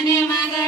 ಮನೆ ಮಗ